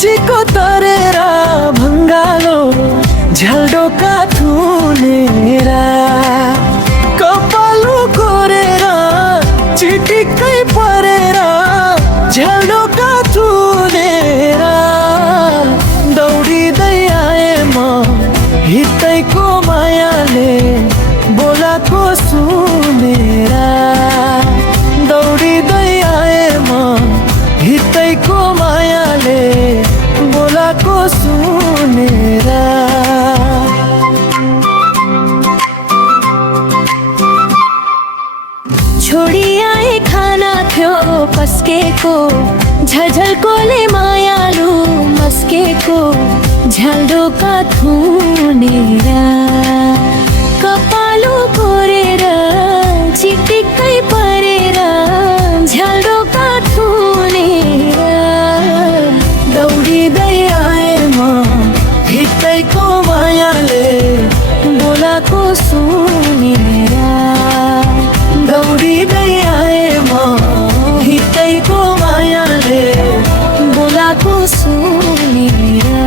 Chico तरेर भङ्गालो झ्यालडोका थुनेरा कपालो कोरेर चिटिक्कै परेर झ्यालडोका थुनेरा दौडिँदै आए म हितैको मायाले बोलाको सुनेरा दौडिँदै आए म हितैको मायाले बोलाको सुनेरा छोडी आए खाना थियो पस्केको झझल्कोले मायालु मस्केको झ्यालडोका थुनेरा कपालो कोरेर चिटिक्कै परेर झ्यालडोका थुनेरा दौडिँदै आए म हितैको मायाले बोलाको सुनेरा दौडिँदै आए म हितैको मायाले बोलाको सुनेरा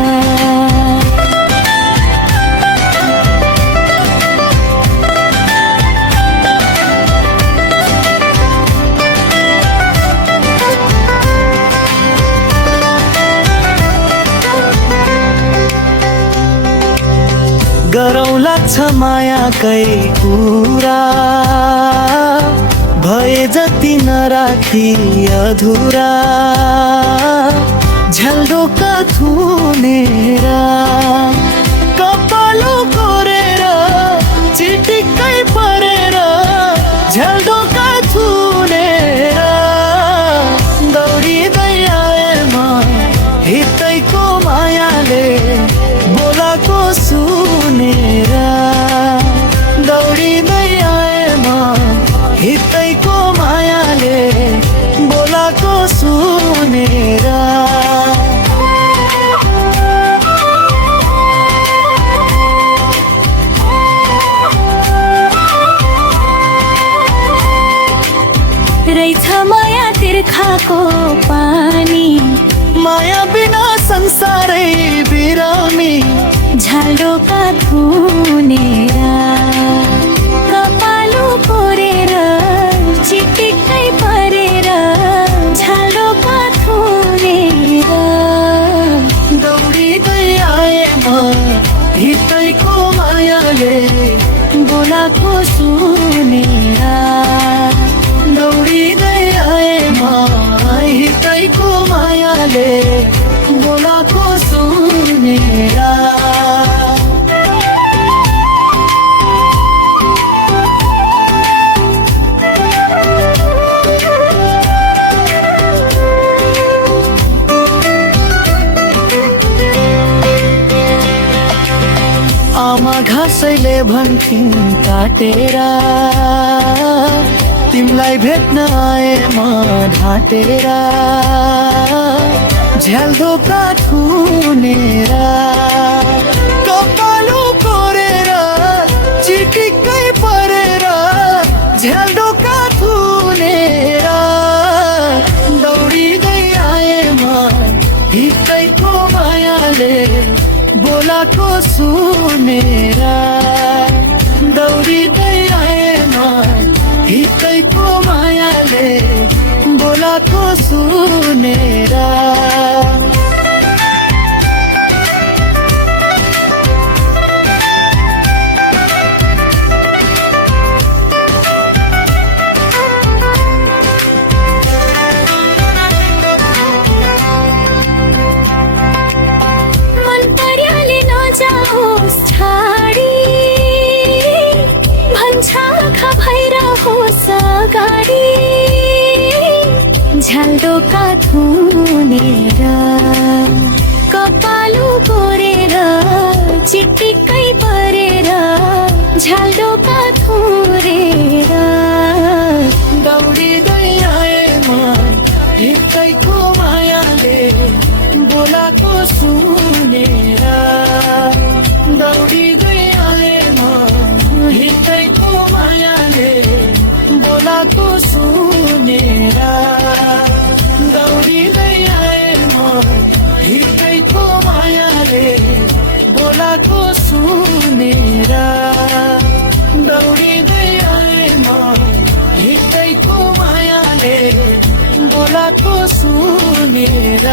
गरौँ लाग्छ मायाकै कुरा भए जति नराखी अधुरा झ्यालडोका थुनेरा कपालो कोरेर चिटिक्कै परेर झ्यालडोका थुनेरा दौडिँदै आए म हितैको मायाले बोलाको सुनेरा दौडिँदै आए म हितैको मायाले बोलाको सुनेरा रहेछ माया तिर्खाको पानी माया बिना संसारै बिरामी झ्यालडोका थुनेरा कपालो कोरेर चिटिक्कै परेर झ्यालडोका थुनेरा दौडिँदै आए म हितैको मायाले बोलाको सुनेरा दौडिँदै आए म हितैको मायाले बोलाको सुनेरा आमा घाँसैले भन्थिन् काटेर तिमलाई भेट्न आए म ढाँटेर झ्यालडोका थुनेरा कपालो कोरेर चिटिक्कै परेर झ्यालडोका थुनेरा दौडिँदै आए म हितैको मायाले बोलाको सुनेरा दौडिँदै आए म हितैको मायाले बोलाको सुनेरा झ्यालडोका थुनेरा कपालो कोरेर चिटिक्कै परेर झ्यालडोका थुनेरा दौडिँदै आए म हितैको मायाले बोलाको सुनेरा दौडिँदै आए म हितैको मायाले बोलाको सुनेरा दौडिँदै आए म हितै बोलाको सुनेर दौडिँदै आए म हिँड्दैको मायाले बोलाको सुनेर